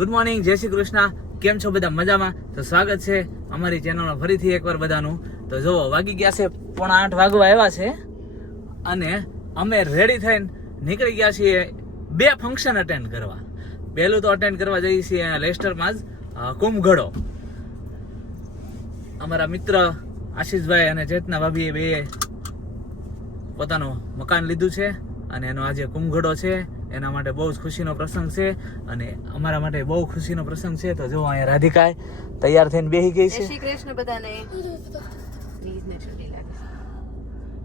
Good morning, જય શ્રી કૃષ્ણ. કેમ છો બધા? મજામાં? તો સ્વાગત છે અમારી ચેનલમાં ફરીથી એકવાર બધાનું. તો જુઓ, વાગી ગયા છે 7:45 વાગવા આવ્યા છે અને અમે રેડી થઈને નીકળી ગયા છીએ 2 ફંક્શન અટેન્ડ કરવા. પહેલું તો અટેન્ડ કરવા જઈએ છીએ લેસ્ટરમાં જ કુંભઘડો. અમારા મિત્ર આશીષભાઈ અને ચેતના ભાભીએ બે પોતાનું મકાન લીધું છે અને એનો આજે કુંભઘડો છે. એના માટે બહુ જ ખુશીનો પ્રસંગ છે અને અમારા માટે બહુ ખુશીનો પ્રસંગ છે. તો જો અહીંયા રાધિકા તૈયાર થઈને બેસી ગઈ છે. શ્રી કૃષ્ણ બધાને.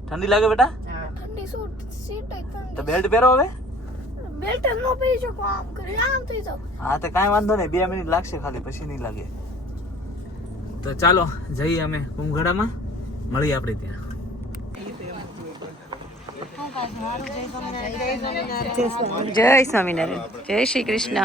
ઠંડી લાગે બેટા? ઠંડી સીટ તો બેલ્ટ પહેરો હવે. બેલ્ટ નો પહેરી શકો, આમ કરી આમ થઈ જાવ. હા તો કાંઈ વાંધો નહીં, 2 મિનિટ લાગશે ખાલી, પછી નહીં લાગે. તો ચાલો જઈએ અમે કુંભઘડામાં, મળીએ આપણે ત્યાં. જય સ્વામિનારાયણ. જય શ્રી કૃષ્ણ.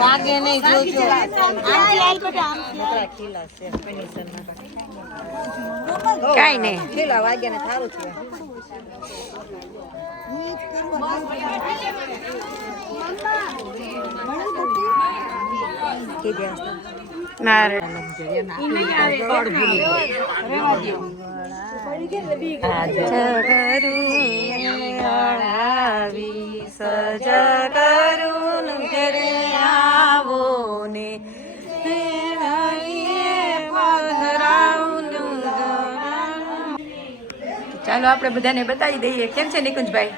વાગે નહીં જોજો. કાઈ નહીં, ખીલા વાગ્યા ને સારું છે. ચાલો આપણે બધાને બતાવી દઈએ. કેમ છે નિકુંજભાઈ?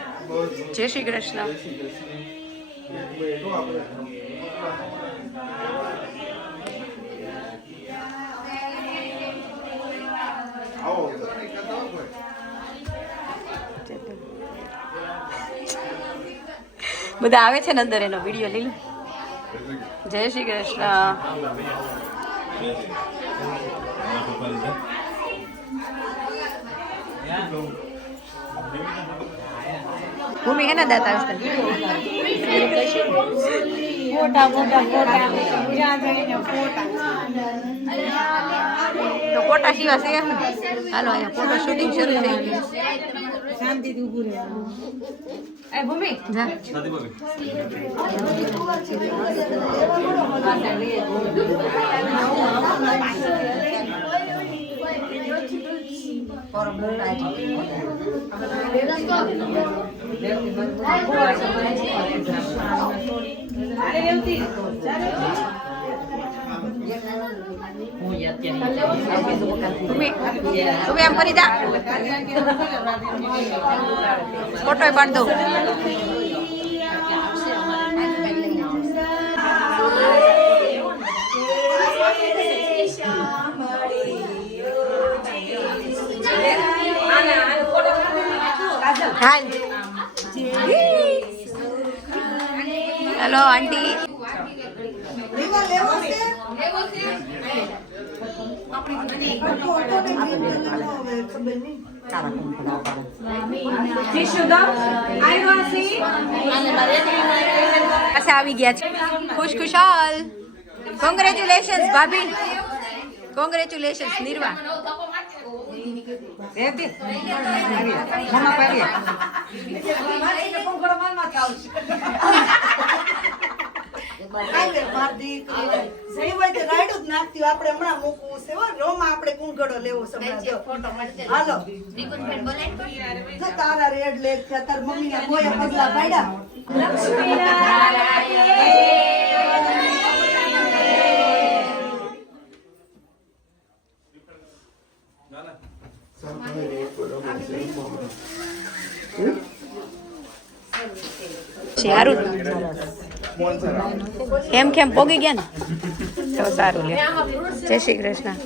જય શ્રી કૃષ્ણ. બધા આવે છે ને અંદર, એનો વિડીયો લઈ લો. જય શ્રી કૃષ્ણ. ભૂમિ એના દાંત આવે છે. તો ફોટા સિવા છે. હાલો અહીંયા ફોટો શૂટિંગ શરૂ થઈ ગયું. શાંતિથી ઊભું રહેવાનું. એ ભૂમિ જા. તમે એમ કરી જા, ફોટો પાડ દો. Hello aunty. આવી ગયા છે. ખુશ ખુશાલ. કોંગ્રેચ્યુલેશન્સ ભાભી. કોંગ્રેચ્યુલેશન્સ નિર્વા. તારા રેડ લેગ તાર મમ્મી ના કોઈ પગલા પાડ્યા. સારું કેમ પોગી ગયા ને તો સારું લે જય શ્રી કૃષ્ણ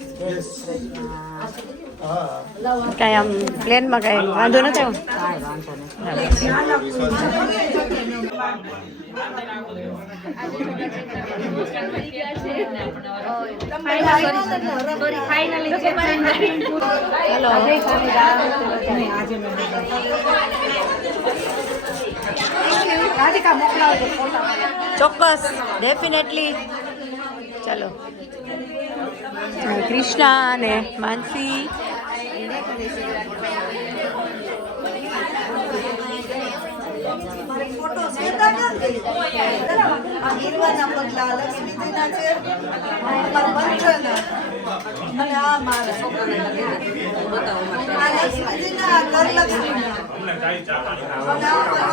કઈ આમ પ્લેનમાં કઈ વાંધો નથી ચોક્કસ ડેફિનેટલી ચલો કૃષ્ણા અને માનસી ફોટો સેતા નથી આ હીરવાના પગલા લક્ષ્મીજીના છે મારા બંધના અને આ મારા આ લક્ષ્મીજીના ઘરલક્ષ્મીના અને આ પણ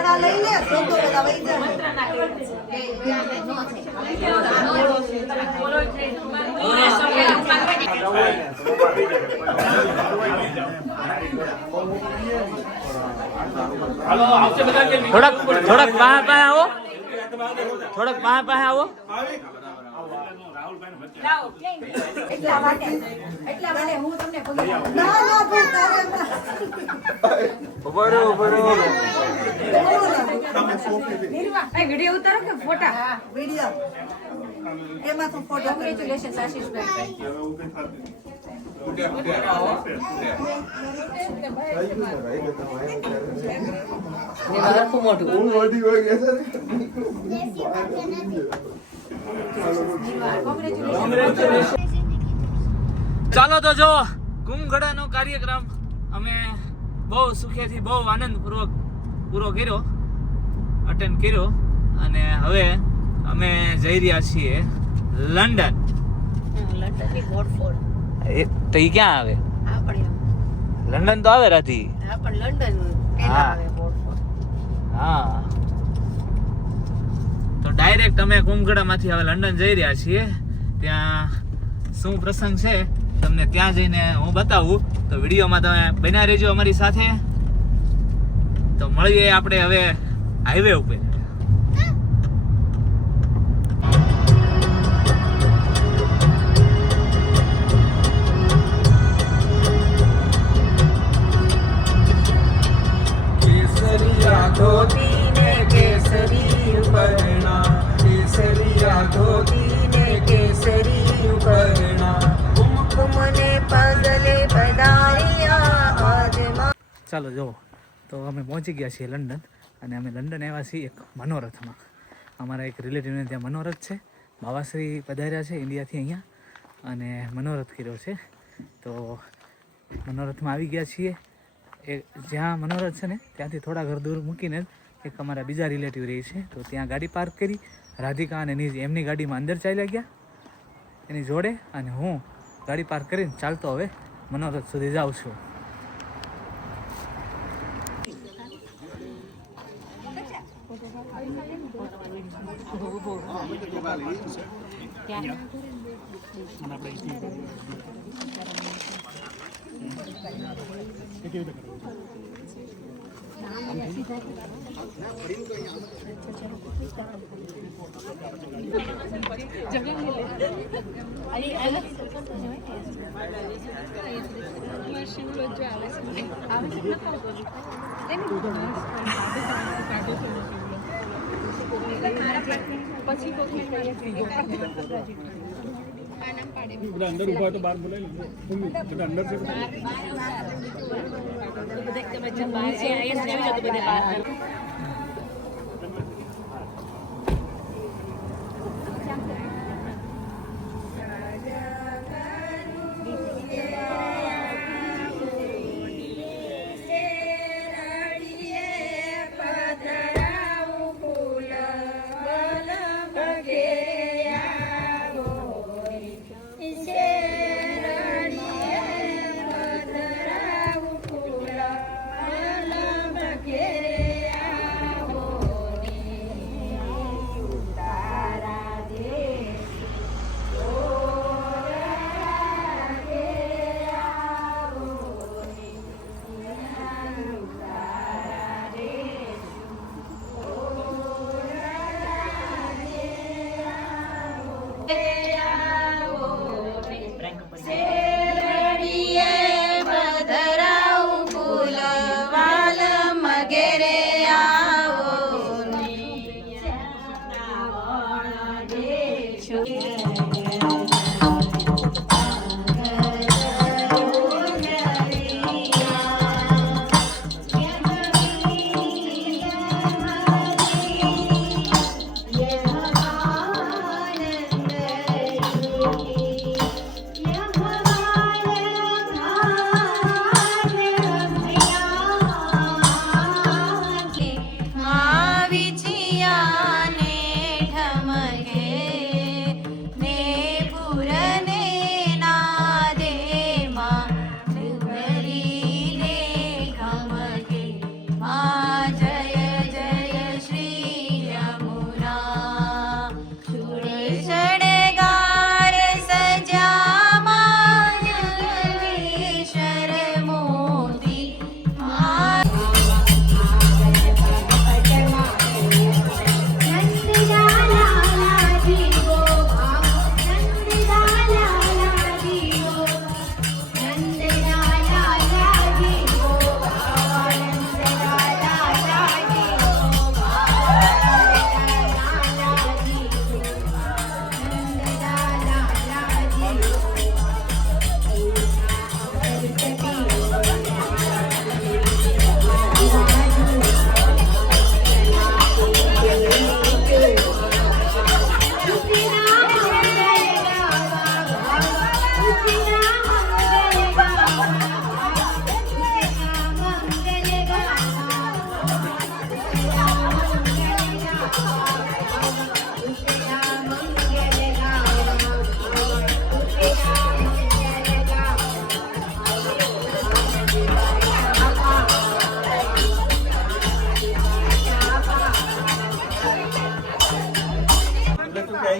આ લઈ લે લોકો બધા વહી થોડાક પાસે આવો થોડાક પાસે આવો વિડીયો ઉતારો કે ફોટા વિડીયો એમાં તો ફોટો કોંગ્રેચ્યુલેશન આશીષભાઈ ચાલો તો જો કુંભગઢાનો કાર્યક્રમ અમે બહુ સુખેથી બહુ આનંદપૂર્વક પૂરો કર્યો અટેન્ડ કર્યો અને હવે અમે જઈ રહ્યા છીએ લંડન. લંડનની બોટફોર્ડ તો એ ક્યાં આવે? લંડન તો આવે રાધી. પણ લંડન પેલા આવે બોટફોર્ડ. હા તો ડાયરેક્ટ અમે કુંભગઢામાંથી હવે લંડન જઈ રહ્યા છીએ. ત્યાં શું પ્રસંગ છે તમને ત્યાં જઈને હું બતાવું, તો વિડીયોમાં તમે બન્યા રહેજો અમારી સાથે. તો મળીએ આપણે હવે હાઈવે ઉપર. કેસરિયા ધોતી ને કેસરી ઉપરણા, કેસરિયા ધોતી ને કેસરી ઉપરણા, મને પગલે પધારિયા આજમાં. ચાલો જો તો અમે પહોંચી ગયા છીએ લંડન અને અમે લંડન આવ્યા છીએ એક મનોરથમાં. અમારા એક રિલેટિવને ત્યાં મનોરથ છે. બાવાશ્રી પધાર્યા છે ઇન્ડિયાથી અહીંયા અને મનોરથ કર્યો છે. તો મનોરથમાં આવી ગયા છીએ. એ જ્યાં મનોરથ છે ને ત્યાંથી થોડા ઘર દૂર મૂકીને એક અમારા બીજા રિલેટિવ રહી છે. તો ત્યાં ગાડી પાર્ક કરી. રાધિકા અને નીજ એમની ગાડીમાં અંદર ચાલ્યા ગયા એની જોડે, અને હું ગાડી પાર્ક કરીને ચાલતો હવે મનોરથ સુધી જાઉં છું. अंदर उभा तो बाहर बोले अंदर से આવી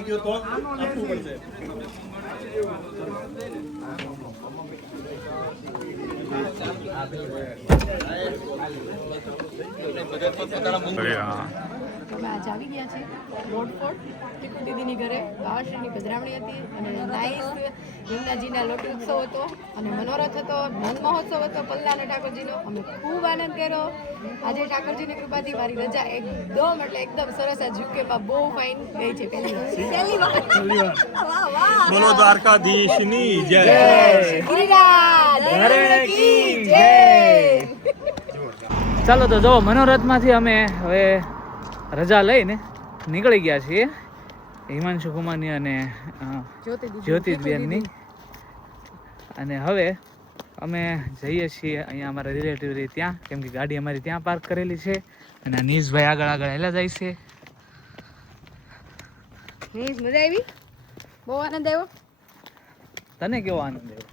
ગયો તો આપવું પડશે. અમે આજ આવી ગયા છે રોડફોર્ટ ટીકુ દીદીની ઘરે બાવાશ્રીની પધરામણી હતી અને નાઈસ યમુનાજીના લોટી ઉત્સવ હતો અને મનોરથ હતો, મન મહોત્સવ હતો પલ્લાના ઠાકોરજીનો. અમે ખૂબ આનંદ કર્યો. આજે ઠાકોરજીની કૃપાથી મારી રજા એકદમ એટલે એકદમ સરસ. આ ઝુકેમાં બહુ ફાઇન ગઈ છે પહેલી વાર. વાહ વાહ, બોલો દ્વારકાધીશની જય. ગિરિરાજ કી જય. ચાલો તો જો મનોરથમાંથી અમે હવે રજા લઈને નીકળી ગયા છીએ હિમાંશુ કુમારની અને જ્યોતિષબેનની. અને હવે અમે જઈએ છીએ અહીંયા અમારા રિલેટિવ ત્યાં, કેમ કે ગાડી અમારી ત્યાં પાર્ક કરેલી છે અને આ નીશભાઈ આગળ આગળ હેલા જાય છે. નીશ, મજા આવી? બહુ આનંદ આવ્યો. તને કેવો આનંદ આવ્યો?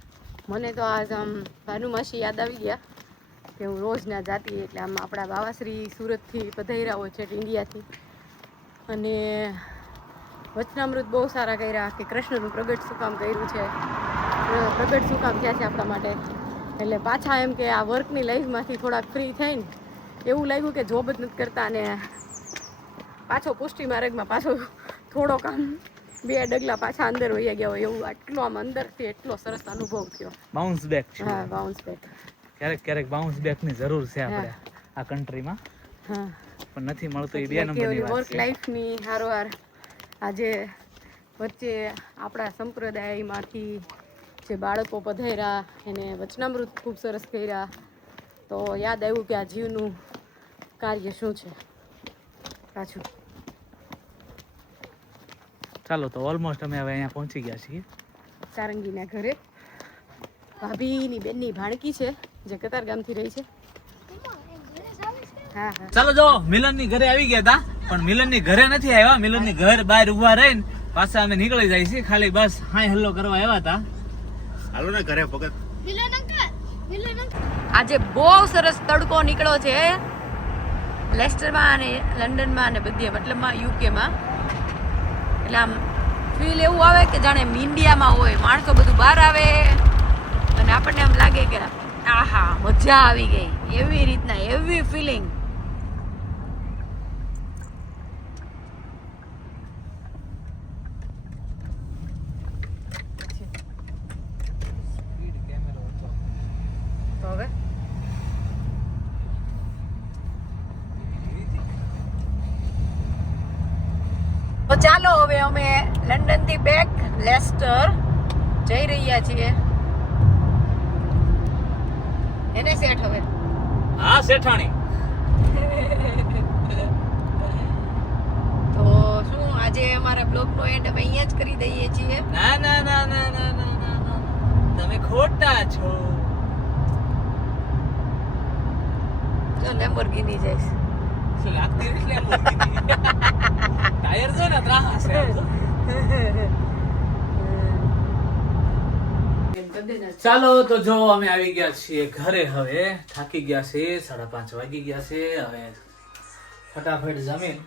મને તો આજ આમ ભાનુમાસી યાદ આવી ગયા કે હું રોજ ના જાતી, એટલે આમ આપણા બાવાશ્રી સુરતથી પધાર્યા હોય છે ઇન્ડિયાથી, અને વચનામૃત બહુ સારા કર્યા કે કૃષ્ણનું પ્રગટ શું કામ કર્યું છે, પ્રગટ શું કામ થયા છે આપણા માટે. એટલે પાછા એમ કે આ વર્કની લાઈફમાંથી થોડાક ફ્રી થઈને એવું લાગ્યું કે જોબ જ નથી કરતા, અને પાછો પુષ્ટિ માર્ગમાં પાછો થોડોક આમ 2 ડગલા પાછા અંદર વહી ગયા હોય એવું. આટલો આમ અંદરથી એટલો સરસ અનુભવ થયો. બાઉન્સ બેક છે. હા, બાઉન્સ બેક. ક્યારેક ક્યારેક બાઉન્સ બેકની જરૂર છે આપણે આ કન્ટ્રીમાં, હા, પણ નથી મળતું. એ 2 નંબરની વાત વર્ક છે. લાઈફની હારોહાર આજે વચ્ચે આપણા સંપ્રદાયમાંથી જે બાળકો પધાર્યા એને વચનામૃત ખૂબ સરસ કર્યા, તો યાદ આવ્યું કે આ જીવનું કાર્ય શું છે પાછું. ચાલો તો ઓલમોસ્ટ અમે હવે અહીંયા પહોંચી ગયા છીએ સારંગીના ઘરે. ભાભીની બેનની ભાણકી છે જે કતાર ગામથી રહી છે. હા હા, ચાલો જો મિલનની ઘરે આવી ગયા હતા, પણ મિલનની ઘરે નથી આવ્યા. મિલનની ઘર બહાર ઊભા રહીને પાછા અમે નીકળી જાય છે. ખાલી બસ હાય હલ્લો કરવા આવ્યા હતા. હાલો ને ઘરે ભગત. આજે બહુ સરસ તડકો નીકળ્યો છે લેસ્ટરમાં અને લંડનમાં અને બધી મતલબમાં યુકેમાં. એટલે આમ ફીલ એવું આવે કે જાણે ઇન્ડિયામાં હોય. માણસો બધું બહાર આવે અને આપણને એમ લાગે કે આહા મજા આવી ગઈ, એવી રીતના એવી ફિલિંગ. તો હવે તો ચાલો હવે અમે લંડન ધી બેક લેસ્ટર જઈ રહ્યા છીએ એને સેટ હવે હા શેઠાણી. તો શું આજે અમારા બ્લોગનો એન્ડ અમે અહીંયા જ કરી દઈએ છીએ. ના ના ના ના ના ના ના ના. તમે ખોટા છો. જો લેમ્બોર્ગિની જઈશ. શું લાગતી નથી Lamborghini? ટાયર જો ને ત્રાહા છે આમ જો. ચાલો તો જો અમે આવી ગયા છીએ ઘરે. હવે થાકી ગયા છે, 5:30 વાગી ગયા છે. હવે ફટાફટ જમીન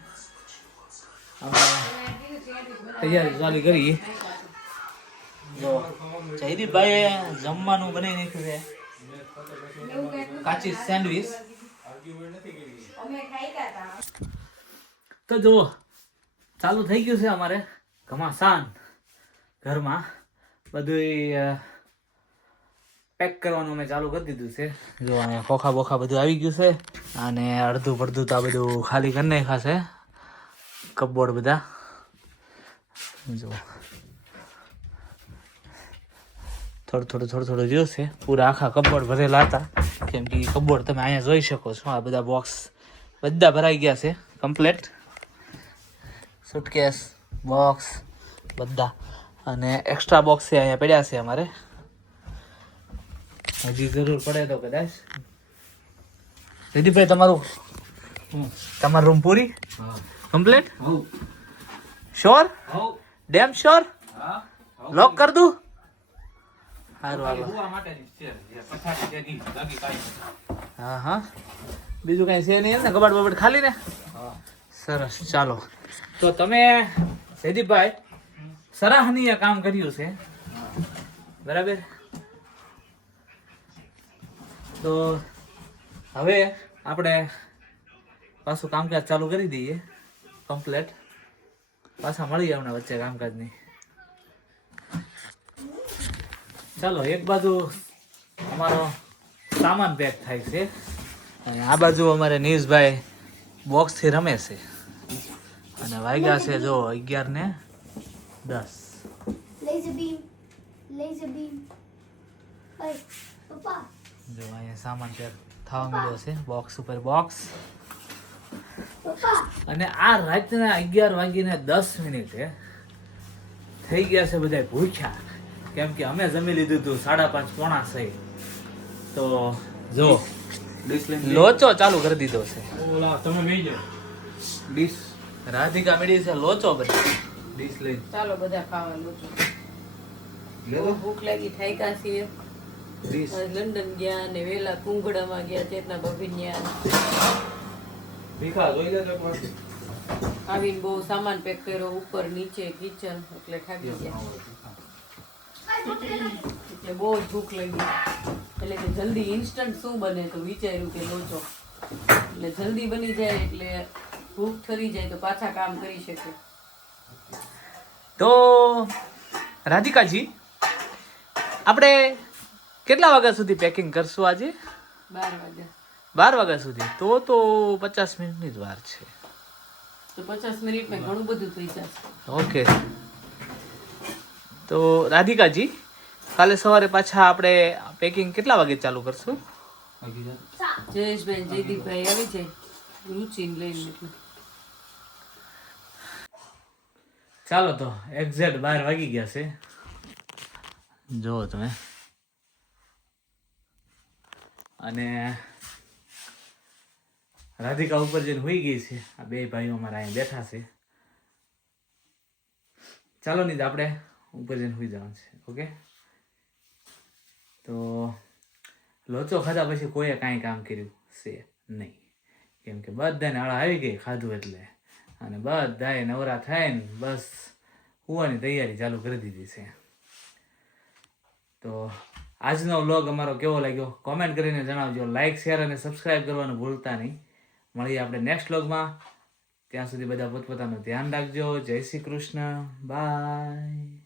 અમે તૈયારી ચાલી કરી. જો જયદીપભાઈએ જમવાનું બનાવી નાખ્યું છે, કાચી સેન્ડવીચ. તો જુઓ ચાલુ થઈ ગયું છે અમારે ઘમાસાન. ઘરમાં બધું પેક કરવાનું અમે ચાલુ કરી દીધું છે. જો અહીંયા ખોખા બોખા બધું આવી ગયું છે અને અડધું પડધું તો આ બધું ખાલી કરી નાખ્યા છે કપબોર્ડ બધા. જો થોડું જોયું છે. પૂરા આખા કપબોર્ડ ભરેલા હતા કેમ કે કપબોર્ડ તમે અહીંયા જોઈ શકો છો. આ બધા બોક્સ બધા ભરાઈ ગયા છે કમ્પ્લેટ. સુટકેસ બોક્સ બધા અને એક્સ્ટ્રા બોક્સ છે અહીંયા પડ્યા છે અમારે. હજી જરૂર પડે તો કદાચ. જયદીપભાઈ તમારું રૂમ પૂરી complete? Sure? Damn sure? Lock કર દઉં? સારું હાલો. હા હા બીજું કઈ છે નહીં ને? કબાટ બબાટ ખાલી ને? સરસ. ચાલો તો તમે જયદીપભાઈ સરાહનીય કામ કર્યું છે બરાબર. તો હવે આપણે પાછું કામકાજ ચાલુ કરી દઈએ કમ્પ્લેટ. પાછા મળીએ હમણાં વચ્ચે કામકાજની. ચાલો એક બાજુ અમારો સામાન પેક થાય છે અને આ બાજુ અમારે નીશભાઈ બોક્સથી રમે છે અને વાગ્યા છે જો 11:10. Laser beam. Hey, પપ્પા. જો અહીંયા સામાન પેક થવા મળ્યો છે બોક્સ ઉપર બોક્સ. પપ્પા. અને આ રાતના 11:10 થઈ ગયા છે બધા ભૂખ્યા કેમ કે અમે જમી લીધું હતું 5:30 પોણા 6. તો જો લોચો ચાલુ કરી દીધો છે. તમે લઈ જાઓ ડીશ રાધિકા મેળી છે લોચો બધી ડીશ લઈને. ચાલો બધા ખાવા લોચો. ભૂખ લાગી થાક્યા છીએ. ડીશ લંડન ગયા ને વેલા કુંગડામાં ગયા ચેતના બભીન્યા ભીખા જોઈ લે તો એકવાર. આવીને બહુ સામાન પેક કર્યો ઉપર નીચે કિચન એટલે થાકી ગયા એટલે બહુ જ ભૂખ લાગી એટલે કે જલ્દી ઇન્સ્ટન્ટ શું બને તો વિચાર્યું કે લોચો એટલે જલ્દી બની જાય એટલે ભૂખ ઠરી જાય તો પાછા કામ કરી શકે. તો રાધિકાજી આપણે કેટલા વાગ્યા સુધી પેકિંગ કરશું આજે? 12 વાગ્યા. 12 વાગ્યા સુધી? તો 50 મિનિટની જ વાર છે. તો 50 મિનિટમાં ઘણું બધું થઈ જશે. ઓકે. તો રાધિકાજી કાલે સવારે પાછા આપણે પેકિંગ કેટલા વાગે ચાલુ કરશું? જયેશભાઈ જયદીપભાઈ આવી જાય રુચિને લઈને એટલે. ચાલો તો એક્ઝેક્ટ 12 વાગી ગયા છે. જુઓ તમે. અને રાધિકા ઉપર જઈને હોઈ ગઈ છે. આ બે ભાઈઓ અમારા અહીં બેઠા છે. ચાલો નહીં આપણે ઉપર જઈને હોઈ જવાનું છે. ઓકે. તો લોચો ખાધા પછી કોઈએ કાંઈ કામ કર્યું છે નહીં કેમ કે બધાને આળા આવી ગઈ ખાધું એટલે. અને બધાએ નવરા થઈને બસ સુવાની તૈયારી ચાલુ કરી દીધી છે. તો આજનો વ્લોગ અમારો કેવો લાગ્યો કોમેન્ટ કરીને જણાવજો. લાઇક શેર અને સબસ્ક્રાઈબ કરવાનું ભૂલતા નહીં. મળીએ આપણે નેક્સ્ટ વ્લોગમાં. ત્યાં સુધી બધા પોતપોતાનું ધ્યાન રાખજો. જય શ્રી કૃષ્ણ. બાય.